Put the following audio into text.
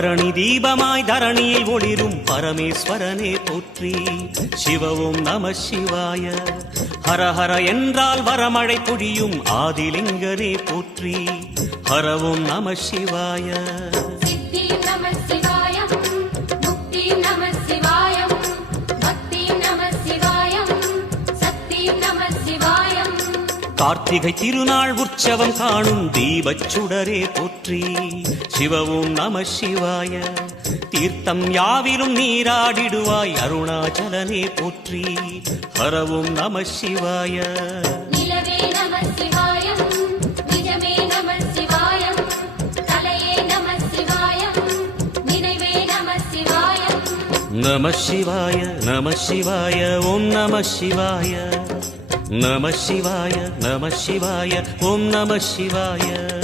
பரணி தீபமாய் தரணியில் ஒளிரும் பரமேஸ்வரனே போற்றி. சிவ ஓம் நம சிவாய. ஹர ஹர என்றால் வரமழை பொழியும் ஆதிலிங்கனே போற்றி. ஹர ஓம் நம சிவாய. கார்த்திகை திருநாள் உற்சவம் காணும் தீபச்சுடரே போற்றி. சிவ ஓம் நம சிவாய. தீர்த்தம் யாவிலும் நீராடிடுவாய் அருணாச்சலனே போற்றி. ஹர ஓம் நம சிவாய. நம சிவாய நம சிவாய ஓம் நம சிவாய. நம சிவாய நம சிவாய ஓம் நம சிவாய.